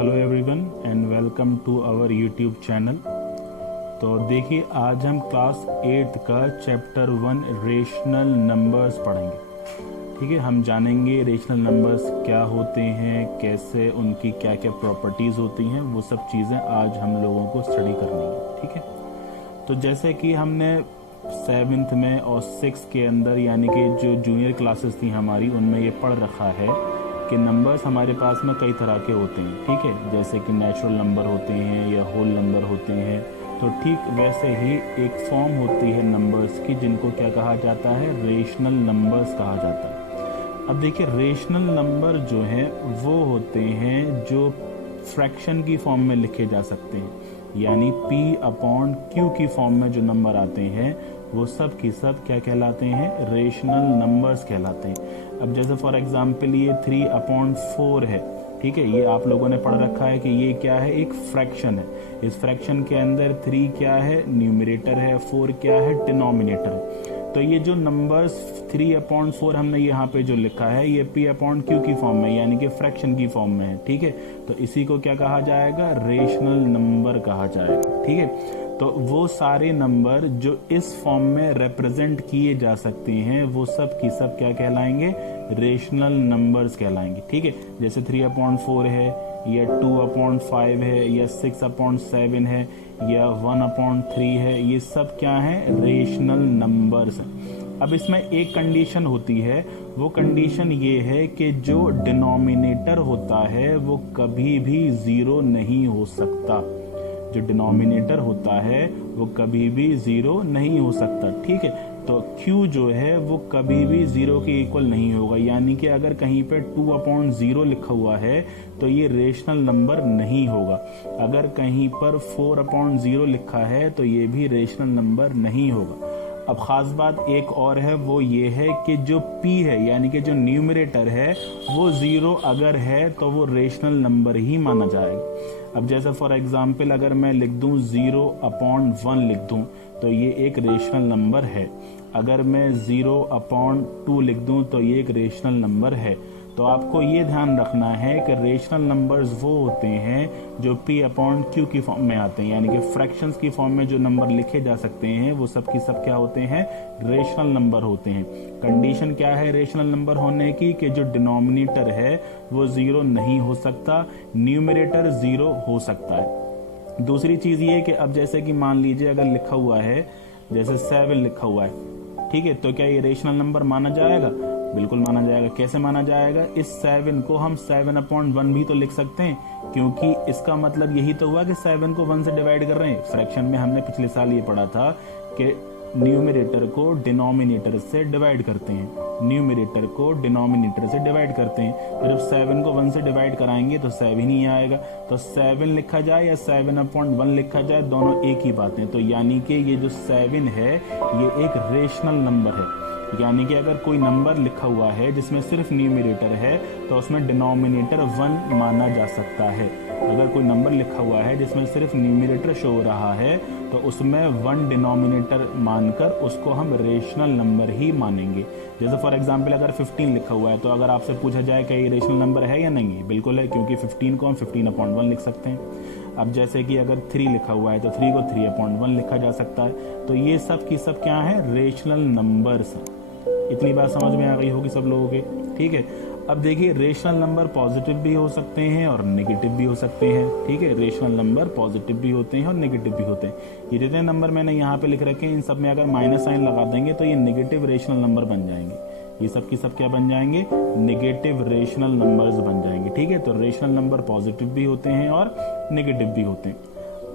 Hello everyone and welcome to our YouTube channel. तो देखिए, आज हम क्लास 8th का चैप्टर 1 रेशनल नंबर्स पढ़ेंगे। ठीक है, हम जानेंगे रेशनल नंबर्स क्या होते हैं, कैसे उनकी क्या क्या प्रॉपर्टीज़ होती हैं, वो सब चीज़ें आज हम लोगों को स्टडी करनी है। ठीक है, तो जैसे कि हमने 7th में और 6th के अंदर यानी कि जो जूनियर क्लासेस थी हमारी, उनमें ये पढ़ रखा है कि नंबर्स हमारे पास में कई तरह के होते हैं। ठीक है, जैसे कि नेचुरल नंबर होते हैं या होल नंबर होते हैं। तो ठीक वैसे ही एक फॉर्म होती है नंबर्स की जिनको क्या कहा जाता है, रेशनल नंबर्स कहा जाता है। अब देखिए, रेशनल नंबर जो हैं वो होते हैं जो फ्रैक्शन की फॉर्म में लिखे जा सकते हैं, यानी P/Q की फॉर्म में जो नंबर आते हैं वो सब की सब क्या कहलाते हैं, रेशनल नंबर्स कहलाते हैं। अब जैसे फॉर एग्जांपल ये 3/4 है। ठीक है, ये आप लोगों ने पढ़ रखा है कि ये क्या है, एक फ्रैक्शन है। इस फ्रैक्शन के अंदर 3 क्या है, न्यूमरेटर है, 4 क्या है, डिनोमिनेटर है। तो ये जो नंबर्स 3/4 हमने यहाँ पे जो लिखा है ये P/Q की फॉर्म में यानी कि फ्रैक्शन की फॉर्म में है। ठीक है, तो इसी को क्या कहा जाएगा, रेशनल नंबर कहा जाएगा। ठीक है, तो वो सारे नंबर जो इस फॉर्म में रिप्रेजेंट किए जा सकते हैं वो सब की सब क्या कहलाएंगे, रेशनल नंबर्स कहलाएंगे। ठीक है, जैसे 3/4 है या 2/5 है या 6/7 है या 1/3 है, ये सब क्या है, रेशनल नंबर्स हैं। अब इसमें एक कंडीशन होती है, वो कंडीशन ये है कि जो डिनोमिनेटर होता है वो कभी भी 0 नहीं हो सकता। जो डिनोमिनेटर होता है वो कभी भी 0 नहीं हो सकता। ठीक है, तो Q जो है वो कभी भी 0 के इक्वल नहीं होगा, यानी कि अगर कहीं पे 2/0 लिखा हुआ है तो ये रेशनल नंबर नहीं होगा। अगर कहीं पर 4/0 लिखा है तो ये भी रेशनल नंबर नहीं होगा। अब खास बात एक और है, वो ये है कि जो P है यानी कि जो न्यूमरेटर है वो 0 अगर है तो वो रेशनल नंबर ही माना जाएगा। अब जैसे फॉर एग्जाम्पल अगर मैं लिख दूं 0/1 लिख दूं तो ये एक रेशनल नंबर है। अगर मैं 0/2 लिख दूं तो ये एक रेशनल नंबर है। तो आपको ये ध्यान रखना है कि रेशनल नंबर्स वो होते हैं जो P/Q की फॉर्म में आते हैं, यानी कि फ्रैक्शंस की फॉर्म में जो नंबर लिखे जा सकते हैं वो सब की सब क्या होते हैं, रेशनल नंबर होते हैं। कंडीशन क्या है रेशनल नंबर होने की, कि जो डिनोमिनेटर है वो 0 नहीं हो सकता, न्यूमरेटर 0 हो सकता है। दूसरी चीज ये कि अब जैसे कि मान लीजिए अगर लिखा हुआ है जैसे 7 लिखा हुआ है, ठीक है, तो क्या ये रेशनल नंबर माना जाएगा? बिल्कुल माना जाएगा। कैसे माना जाएगा? इस 7 को हम 7/1 भी तो लिख सकते हैं, क्योंकि इसका मतलब यही तो हुआ कि 7 को 1 से डिवाइड कर रहे हैं। फ्रैक्शन में हमने पिछले साल ये पढ़ा था कि न्यूमरेटर को डिनोमिनेटर से डिवाइड करते हैं, न्यूमरेटर को डिनोमिनेटर से डिवाइड करते हैं। तो जब 7 को 1 से डिवाइड कराएंगे तो 7 ही आएगा। तो 7 लिखा जाए या 7/1 लिखा जाए, दोनों एक ही बात है। तो यानी कि ये जो 7 है ये एक रेशनल नंबर है, यानी कि अगर कोई नंबर लिखा हुआ है जिसमें सिर्फ न्यूमरेटर है तो उसमें डिनोमिनेटर 1 माना जा सकता है। अगर कोई नंबर लिखा हुआ है जिसमें सिर्फ न्यूमरेटर शो हो रहा है तो उसमें 1 डिनोमिनेटर मानकर उसको हम रेशनल नंबर ही मानेंगे। जैसे फॉर एग्जांपल अगर 15 लिखा हुआ है तो अगर आपसे पूछा जाए कि ये रेशनल नंबर है या नहीं, बिल्कुल है, क्योंकि 15 को हम 15/1 लिख सकते हैं। अब जैसे कि अगर 3 लिखा हुआ है तो 3 को 3/1 लिखा जा सकता है। तो ये सब की सब क्या है, रेशनल नंबर्स हैं। इतनी बात समझ में आ गई होगी सब लोगों के। ठीक है, अब देखिए रेशनल नंबर पॉजिटिव भी हो सकते हैं और नेगेटिव भी हो सकते हैं। ठीक है, रेशनल नंबर पॉजिटिव भी होते हैं और नेगेटिव भी होते हैं। ये जितने नंबर मैंने यहाँ पे लिख रखे हैं इन सब में अगर माइनस साइन लगा देंगे तो ये नेगेटिव रेशनल नंबर बन जाएंगे। ये सब की सब क्या बन जाएंगे, नेगेटिव रेशनल नंबर्स बन जाएंगे। ठीक है, तो रेशनल नंबर पॉजिटिव भी होते हैं और नेगेटिव भी होते हैं।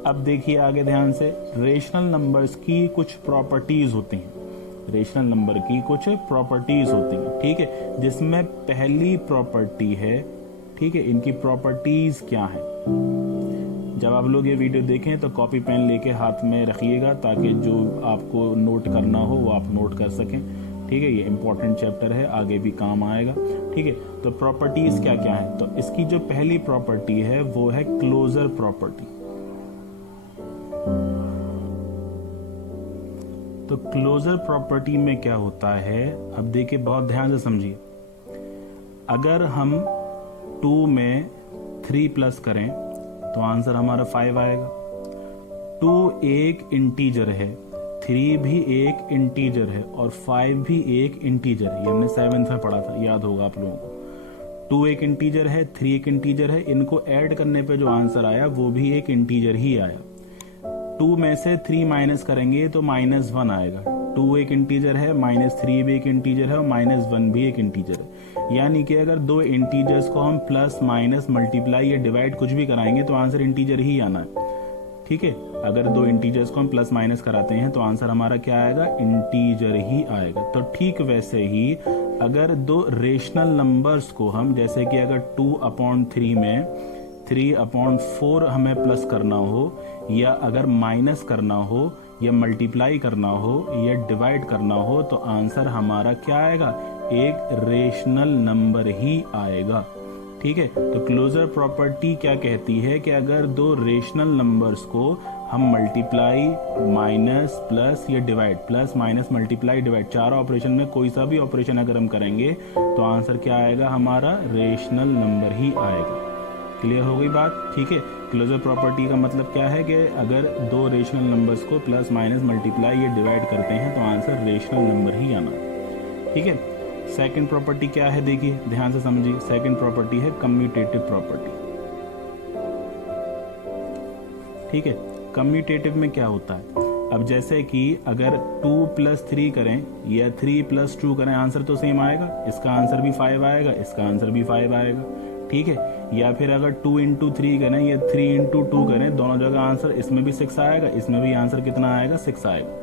अब देखिए आगे ध्यान से, रेशनल नंबर्स की कुछ प्रॉपर्टीज होती हैं। रेशनल नंबर की कुछ प्रॉपर्टीज होती हैं। ठीक है, जिसमें पहली प्रॉपर्टी है, ठीक है, इनकी प्रॉपर्टीज क्या है। जब आप लोग ये वीडियो देखें तो कॉपी पेन लेके हाथ में रखिएगा ताकि जो आपको नोट करना हो वो आप नोट कर सकें। ठीक है, ये इंपॉर्टेंट चैप्टर है, आगे भी काम आएगा। ठीक है, तो प्रॉपर्टीज क्या क्या है, तो इसकी जो पहली प्रॉपर्टी है वो है क्लोजर प्रॉपर्टी। तो क्लोजर प्रॉपर्टी में क्या होता है, अब देखिए बहुत ध्यान से समझिए। अगर हम 2 में 3 प्लस करें तो आंसर हमारा 5 आएगा। 2 एक इंटीजर है, 3 भी एक इंटीजर है और 5 भी एक इंटीजर है। ये हमने 7th में पढ़ा था, याद होगा आप लोगों को। 2 एक इंटीजर है, 3 एक इंटीजर है, इनको ऐड करने पे जो आंसर आया वो भी एक इंटीजर ही आया। 2 में से 3 माइनस करेंगे तो -1 आएगा। 2 एक इंटीजर है, -3 भी एक इंटीजर है और -1 भी एक इंटीजर है। यानी कि अगर दो इंटीजर्स को हम प्लस माइनस मल्टीप्लाई या डिवाइड कुछ भी कराएंगे तो आंसर इंटीजर ही आना है। ठीक है, अगर दो इंटीजर्स को हम प्लस माइनस कराते हैं तो आंसर हमारा क्या आएगा, इंटीजर ही आएगा। तो ठीक वैसे ही अगर दो रेशनल नंबर्स को हम, जैसे कि अगर 2/3 में 3/4 हमें प्लस करना हो, या अगर माइनस करना हो, या मल्टीप्लाई करना हो, या डिवाइड करना हो, तो आंसर हमारा क्या आएगा, एक रेशनल नंबर ही आएगा। ठीक है, तो क्लोजर प्रॉपर्टी क्या कहती है कि अगर दो रेशनल नंबर्स को हम मल्टीप्लाई, माइनस, प्लस या divide, plus minus multiply divide, चारों ऑपरेशन में कोई सा भी ऑपरेशन अगर हम करेंगे तो आंसर क्या आएगा, हमारा रेशनल नंबर ही आएगा। क्लियर हो गई बात। ठीक है, क्लोजर प्रॉपर्टी का मतलब क्या है कि अगर दो रेशनल नंबर्स को प्लस माइनस मल्टीप्लाई या डिवाइड करते हैं तो आंसर रेशनल नंबर ही आना। ठीक है, सेकंड प्रॉपर्टी क्या है, देखिए ध्यान से समझिए। सेकंड प्रॉपर्टी है कम्यूटेटिव प्रॉपर्टी। ठीक है, कम्यूटेटिव में क्या होता है, अब जैसे कि अगर 2 + 3 करें या 3 + 2 करें, आंसर तो सेम आएगा। इसका आंसर भी 5 आएगा, इसका आंसर भी 5 आएगा। ठीक है, या फिर अगर 2 × 3 करें या 3 × 2 करें, दोनों जगह आंसर, इसमें भी 6 आएगा, इसमें भी आंसर कितना आएगा, 6 आएगा।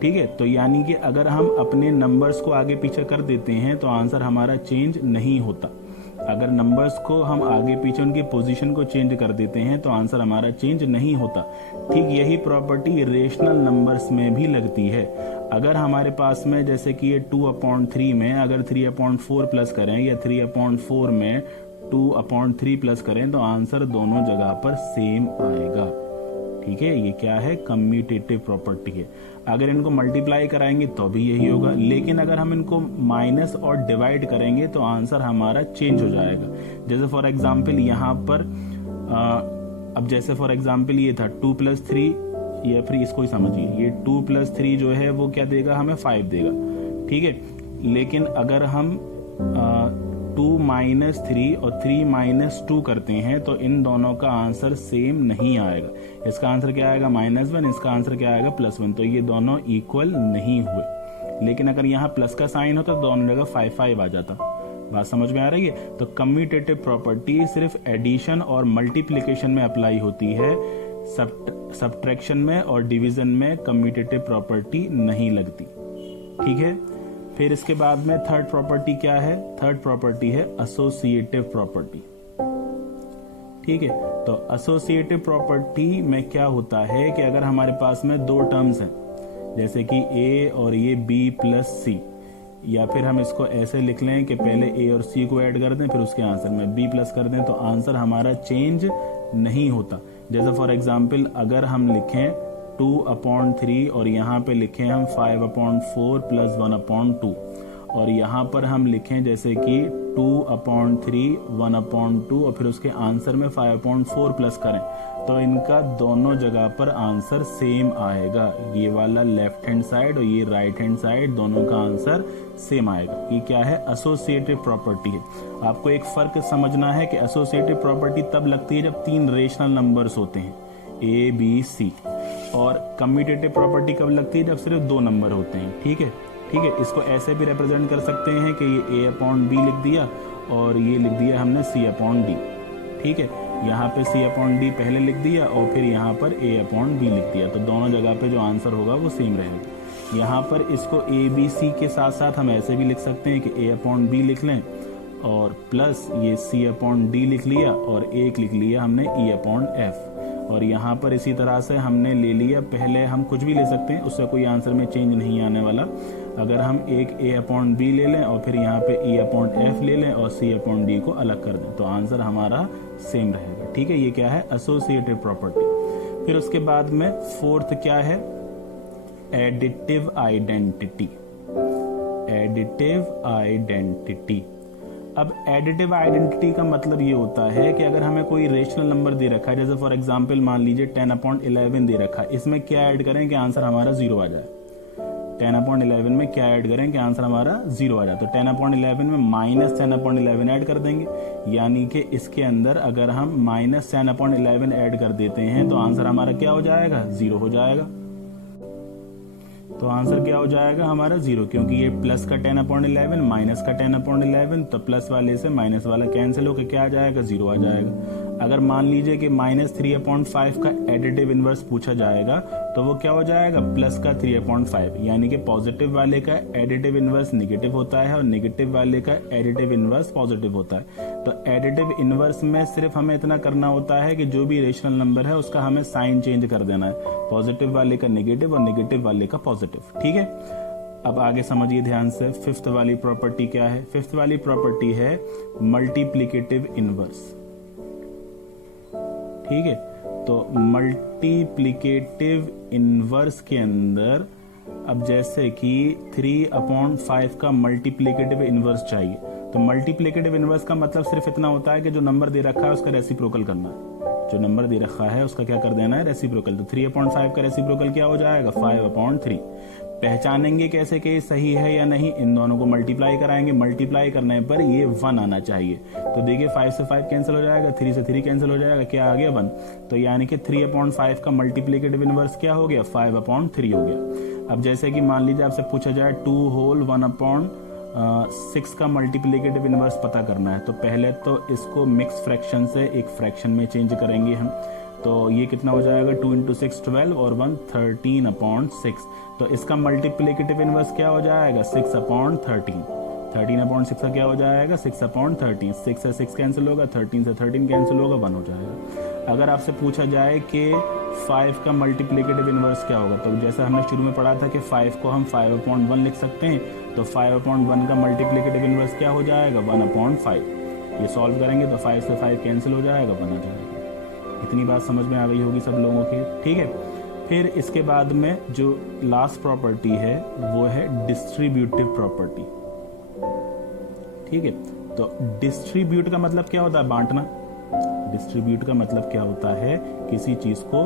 ठीक है, तो यानी कि अगर हम अपने नंबर्स को आगे पीछे कर देते हैं तो आंसर हमारा चेंज नहीं होता। अगर नंबर्स को हम आगे पीछे उनकी पोजीशन को चेंज कर देते हैं तो आंसर हमारा चेंज नहीं होता। ठीक यही प्रॉपर्टी रेशनल नंबर्स में भी लगती है। अगर हमारे पास में जैसे कि ये 2/3 में अगर 3/4 प्लस करें या 3/4 में 2/3 प्लस करें तो आंसर दोनों जगह पर सेम आएगा। ठीक है, ये क्या है, कम्यूटेटिव प्रॉपर्टी है। अगर इनको मल्टीप्लाई कराएंगे तो भी यही होगा, लेकिन अगर हम इनको माइनस और डिवाइड करेंगे तो आंसर हमारा चेंज हो जाएगा। जैसे फॉर एग्जांपल यहाँ पर अब जैसे फॉर एग्जांपल ये था 2 + 3, या फिर इसको ही समझिए, ये 2 + 3 जो है वो क्या देगा, हमें 5 देगा। ठीक है, लेकिन अगर हम 2 - 3 और 3 - 2 करते हैं तो इन दोनों का आंसर सेम नहीं आएगा। इसका आंसर क्या आएगा, -1, इसका आंसर क्या आएगा, +1। तो ये दोनों इक्वल नहीं हुए। लेकिन अगर यहाँ प्लस का साइन होता तो दोनों जगह 5 आ जाता। बात समझ में आ रही है। तो कम्यूटेटिव प्रॉपर्टी सिर्फ एडिशन और मल्टीप्लिकेशन में अप्लाई होती है, सब्ट्रैक्शन में और डिवीजन में कम्यूटेटिव प्रॉपर्टी नहीं लगती। ठीक है, फिर इसके बाद में थर्ड प्रॉपर्टी क्या है, थर्ड प्रॉपर्टी है एसोसिएटिव प्रॉपर्टी। ठीक है, तो एसोसिएटिव प्रॉपर्टी में क्या होता है कि अगर हमारे पास में दो टर्म्स हैं, जैसे कि A और ये B + C, या फिर हम इसको ऐसे लिख लें कि पहले A और C को ऐड कर दें फिर उसके आंसर में B प्लस कर दें, तो आंसर हमारा चेंज नहीं होता। जैसे फॉर एग्जाम्पल अगर हम लिखें 2/3 और यहाँ पे लिखें हम 5/4 + 1/2, और यहाँ पर हम लिखें जैसे कि 2/3 1/2 और फिर उसके आंसर में 5/4 प्लस करें, तो इनका दोनों जगह पर आंसर सेम आएगा। ये वाला लेफ्ट हैंड साइड और ये राइट हैंड साइड, दोनों का आंसर सेम आएगा। ये क्या है, एसोसिएटिव प्रॉपर्टी है। आपको एक फर्क समझना है कि एसोसिएटिव प्रॉपर्टी तब लगती है जब 3 रेशनल नंबर्स होते हैं, A, B, C, और कम्यूटेटिव प्रॉपर्टी कब लगती है जब सिर्फ 2 नंबर होते हैं। ठीक है, ठीक है, इसको ऐसे भी रिप्रेजेंट कर सकते हैं कि ये A/B लिख दिया और ये लिख दिया हमने C/D। ठीक है, यहाँ पे C/D पहले लिख दिया और फिर यहाँ पर A/B लिख दिया, तो दोनों जगह पे जो आंसर होगा वो सेम रहेगा। यहाँ पर इसको ABC के साथ साथ हम ऐसे भी लिख सकते हैं कि A/B लिख लें और प्लस ये C/D लिख लिया और एक लिख लिया हमने E/F, और यहाँ पर इसी तरह से हमने ले लिया, पहले हम कुछ भी ले सकते हैं, उससे कोई आंसर में चेंज नहीं आने वाला। अगर हम एक A/B ले लें और फिर यहाँ पे E/F ले लें और C/D को अलग कर दें तो आंसर हमारा सेम रहेगा। ठीक है, ये क्या है, एसोसिएटिव प्रॉपर्टी। फिर उसके बाद में फोर्थ क्या है, एडिटिव आइडेंटिटी। एडिटिव आइडेंटिटी, अब एडिटिव आइडेंटिटी का मतलब ये होता है कि अगर हमें कोई रेशनल नंबर दे रखा है, जैसे फॉर एग्जांपल मान लीजिए 10/11 दे रखा है, इसमें क्या ऐड करें कि आंसर हमारा 0 आ जाए। 10/11 में क्या ऐड करें कि आंसर हमारा 0 आ जाए। तो 10/11 में -10/11 ऐड कर देंगे, यानी कि इसके अंदर अगर हम -10/11 ऐड कर देते हैं तो आंसर हमारा क्या हो जाएगा, 0 हो जाएगा। तो आंसर क्या हो जाएगा हमारा 0, क्योंकि ये प्लस का 10/11 माइनस का 10/11, तो प्लस वाले से माइनस वाला कैंसिल होकर क्या आ जाएगा, 0 आ जाएगा। अगर मान लीजिए कि -3/5 का एडिटिव इनवर्स पूछा जाएगा तो वो क्या हो जाएगा, प्लस का 3/5, यानी कि पॉजिटिव वाले का एडिटिव इनवर्स नेगेटिव होता है और नेगेटिव वाले का एडिटिव इनवर्स पॉजिटिव होता है। तो एडिटिव इनवर्स में सिर्फ हमें इतना करना होता है कि जो भी रेशनल नंबर है उसका हमें साइन चेंज कर देना है, पॉजिटिव वाले का नेगेटिव और नेगेटिव वाले का पॉजिटिव। ठीक है, अब आगे समझिए ध्यान से। फिफ्थ वाली प्रॉपर्टी क्या है? फिफ्थ वाली प्रॉपर्टी है मल्टीप्लिकेटिव इनवर्स। ठीक है, तो मल्टीप्लिकेटिव इनवर्स के अंदर अब जैसे कि 3/5 का मल्टीप्लिकेटिव इनवर्स चाहिए, तो मल्टीप्लिकेटिव इनवर्स का मतलब सिर्फ इतना होता है कि जो नंबर दे रखा है उसका रेसिप्रोकल करना है। जो नंबर दे रखा है उसका क्या कर देना है, रेसिप्रोकल। तो 3/5 का रेसिप्रोकल क्या हो जाएगा, 5/3। पहचानेंगे कैसे कि सही है या नहीं, इन दोनों को मल्टीप्लाई कराएंगे, मल्टीप्लाई करने पर ये 1 आना चाहिए। तो देखिए 5 से 5 कैंसिल हो जाएगा, 3 से 3 कैंसिल हो जाएगा, क्या आ गया 1। तो यानी कि 3/5 का मल्टीप्लिकेटिव इनवर्स क्या हो गया, 5/3 हो गया। अब जैसे कि मान लीजिए आपसे पूछा जाए 2 होल 1/6 का मल्टीप्लिकेटिव इनवर्स पता करना है, तो पहले तो इसको मिक्स फ्रैक्शन से एक फ्रैक्शन में चेंज करेंगे हम। तो ये कितना हो जाएगा, 2 × 6 12 और 1 13/6। तो इसका मल्टीप्लिकेटिव इनवर्स क्या हो जाएगा, 6/13। 13/6 का क्या हो जाएगा, 6/13। 6 से 6 कैंसिल होगा, 13 से 13 कैंसिल होगा, 1 हो जाएगा। अगर आपसे पूछा जाए कि 5 का मल्टीप्लिकेटिव इनवर्स क्या होगा, तो जैसा हमने शुरू में पढ़ा था कि 5 को हम 5/1 लिख सकते हैं, तो 5/1 का मल्टीप्लिकेटिव इनवर्स क्या हो जाएगा, 1/5। ये सॉल्व करेंगे तो 5 से 5 कैंसिल हो जाएगा, 1 आ जाएगा। इतनी बात समझ में आ गई होगी सब लोगों की। ठीक है, फिर इसके बाद में जो लास्ट प्रॉपर्टी है वो है डिस्ट्रीब्यूटिव प्रॉपर्टी। ठीक है, तो डिस्ट्रीब्यूट का मतलब क्या होता है, बांटना। डिस्ट्रीब्यूट का मतलब क्या होता है, किसी चीज को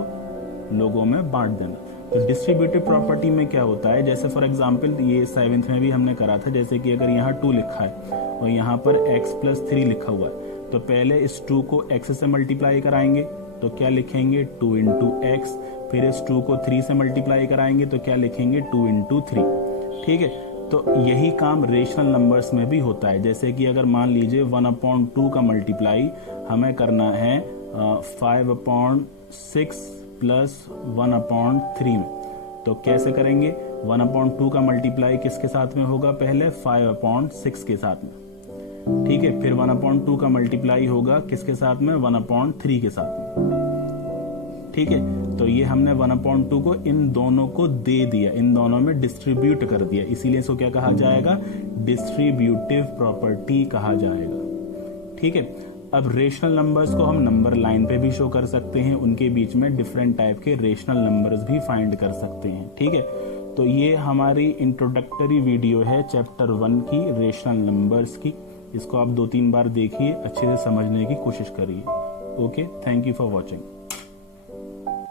लोगों में बांट देना। तो डिस्ट्रीब्यूटिव प्रॉपर्टी में क्या होता है, जैसे फॉर एग्जांपल ये 7th में भी हमने करा था, जैसे कि अगर यहाँ 2 लिखा है और यहाँ पर x+3 लिखा हुआ है, तो पहले इस 2 को x से मल्टीप्लाई कराएंगे तो क्या लिखेंगे, 2 × x। फिर इस 2 को 3 से मल्टीप्लाई कराएंगे तो क्या लिखेंगे, 2 × 3। ठीक है, तो यही काम रेशनल नंबर्स में भी होता है। जैसे कि अगर मान लीजिए 1/2 का मल्टीप्लाई हमें करना है 5/6 + 1/3 में, तो कैसे करेंगे, 1/2 का मल्टीप्लाई किसके साथ में होगा, पहले 5/6 के साथ में। ठीक है, फिर 1/2 का मल्टीप्लाई होगा किसके साथ में, 1/3 के साथ में। ठीक है, तो ये हमने 1/2 को इन दोनों को दे दिया, इन दोनों में डिस्ट्रीब्यूट कर दिया, इसीलिए इसको क्या कहा जाएगा, डिस्ट्रीब्यूटिव प्रॉपर्टी कहा जाएगा। ठीक है, अब रेशनल नंबर्स को हम नंबर लाइन पे भी शो कर सकते हैं, उनके बीच में डिफरेंट टाइप के रेशनल नंबर्स भी फाइंड कर सकते हैं। ठीक है, तो ये हमारी इंट्रोडक्टरी वीडियो है चैप्टर 1 की, रेशनल नंबर्स की। इसको आप 2-3 बार देखिए, अच्छे से समझने की कोशिश करिए। Okay, thank you for watching.